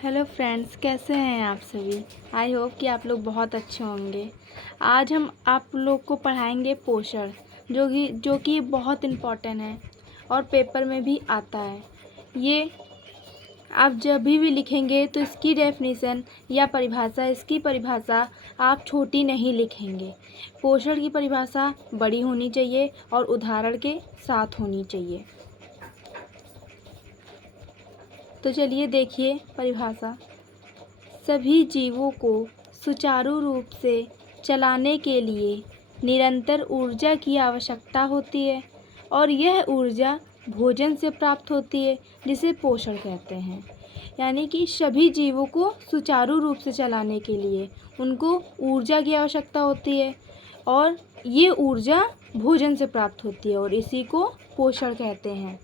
Hello friends, कैसे हैं आप सभी। आई होप कि आप लोग बहुत अच्छे होंगे। आज हम आप लोग को पढ़ाएंगे पोषण, जो कि बहुत इम्पोर्टेंट है और पेपर में भी आता है। ये आप जब भी लिखेंगे तो इसकी डेफिनेशन या इसकी परिभाषा आप छोटी नहीं लिखेंगे। पोषण की परिभाषा बड़ी होनी चाहिए और उदाहरण के साथ होनी चाहिए। तो चलिए देखिए परिभाषा। सभी जीवों को सुचारू रूप से चलाने के लिए निरंतर ऊर्जा की आवश्यकता होती है और यह ऊर्जा भोजन से प्राप्त होती है, जिसे पोषण कहते हैं। यानी कि सभी जीवों को सुचारू रूप से चलाने के लिए उनको ऊर्जा की आवश्यकता होती है और ये ऊर्जा भोजन से प्राप्त होती है और इसी को पोषण कहते हैं।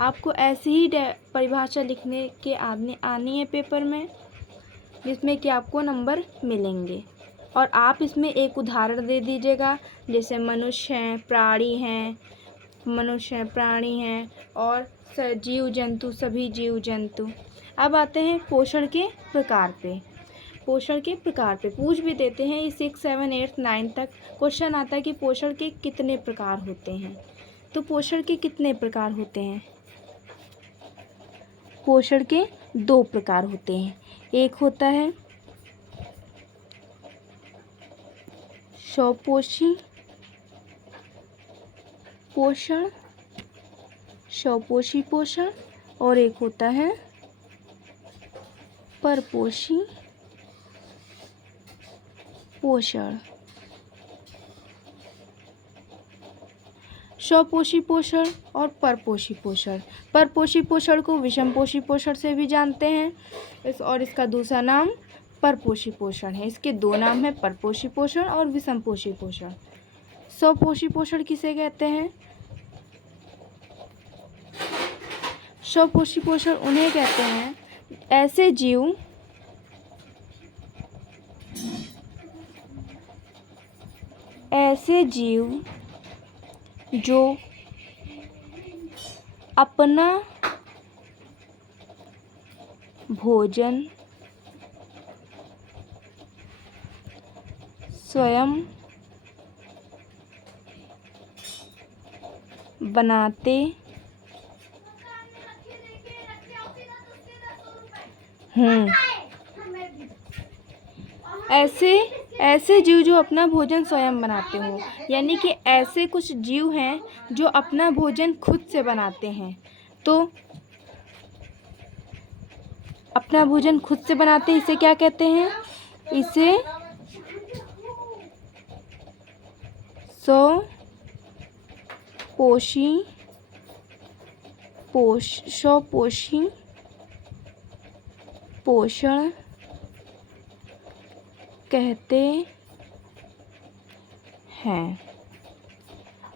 आपको ऐसी ही परिभाषा लिखने के आनी है पेपर में, जिसमें कि आपको नंबर मिलेंगे। और आप इसमें एक उदाहरण दे दीजिएगा, जैसे मनुष्य हैं, प्राणी हैं और जीव जंतु, सभी जीव जंतु। अब आते हैं पोषण के प्रकार पे। पूछ भी देते हैं। 6, 7, 8, 9 तक क्वेश्चन आता है कि पोषण के कितने प्रकार होते हैं। तो पोषण के कितने प्रकार होते हैं? पोषण के 2 प्रकार होते हैं। एक होता है स्वपोषी पोषण और एक होता है परपोषी पोषण। स्वपोषी पोषण और परपोषी पोषण। परपोषी पोषण को विषमपोषी पोषण से भी जानते हैं और इसका दूसरा नाम परपोषी पोषण है। इसके 2 नाम हैं, परपोषी पोषण और विषमपोषी पोषण। स्वपोषी पोषण किसे कहते हैं? स्वपोषी पोषण उन्हें कहते हैं ऐसे जीव जो अपना भोजन स्वयं बनाते हैं। ऐसे जीव जो अपना भोजन स्वयं बनाते हो, यानी कि ऐसे कुछ जीव हैं जो अपना भोजन खुद से बनाते हैं। तो अपना भोजन खुद से बनाते हैं, इसे क्या कहते हैं? इसे स्वपोषी पोषण कहते हैं।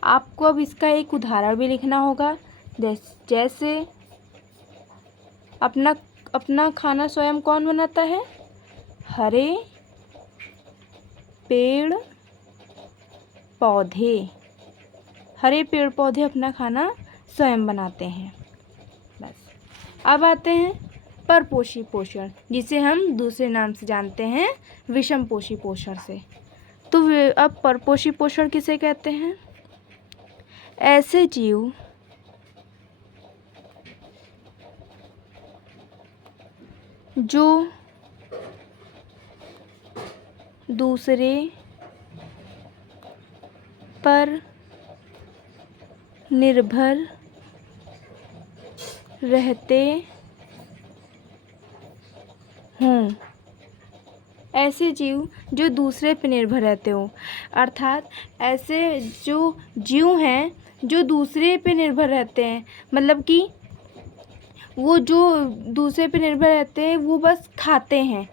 आपको अब इसका एक उदाहरण भी लिखना होगा। जैसे अपना खाना स्वयं कौन बनाता है? हरे पेड़ पौधे अपना खाना स्वयं बनाते हैं। बस। अब आते हैं परपोषी पोषण, जिसे हम दूसरे नाम से जानते हैं विषमपोषी पोषण से। तो अब परपोषी पोषण किसे कहते हैं? ऐसे जीव जो दूसरे पर निर्भर रहते हों। ऐसे जीव जो दूसरे पर निर्भर रहते हो, अर्थात ऐसे जो जीव हैं जो दूसरे पे निर्भर रहते हैं, मतलब कि वो जो दूसरे पे निर्भर रहते हैं वो बस खाते हैं,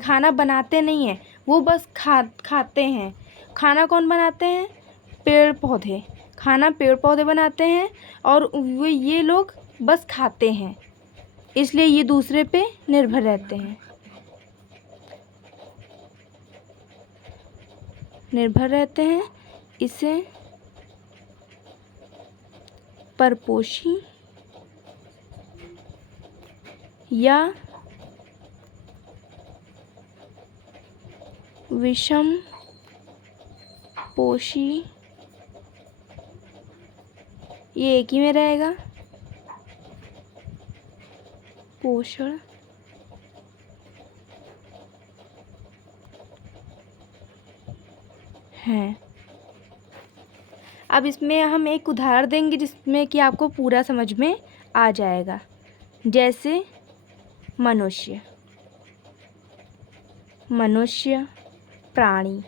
खाना बनाते नहीं हैं, वो बस खाते हैं। खाना कौन बनाते हैं? पेड़ पौधे बनाते हैं और ये लोग बस खाते हैं, इसलिए ये दूसरे पे निर्भर रहते हैं। इसे परपोषी या विषम पोषी, ये एक ही में रहेगा, पोषण है। अब इसमें हम एक उदाहरण देंगे जिसमें कि आपको पूरा समझ में आ जाएगा। जैसे मनुष्य, मनुष्य प्राणी।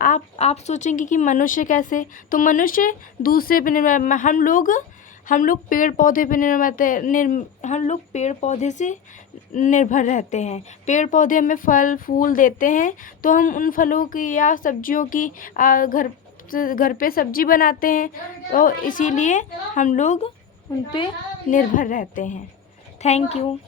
आप सोचेंगे कि मनुष्य कैसे, तो मनुष्य दूसरे पे निर्भर, हम लोग पेड़ पौधे पे हम लोग पेड़ पौधे से निर्भर रहते हैं। पेड़ पौधे हमें फल फूल देते हैं, तो हम उन फलों की या सब्जियों की घर पे सब्जी बनाते हैं, तो इसीलिए हम लोग उन पे निर्भर रहते हैं। Thank you.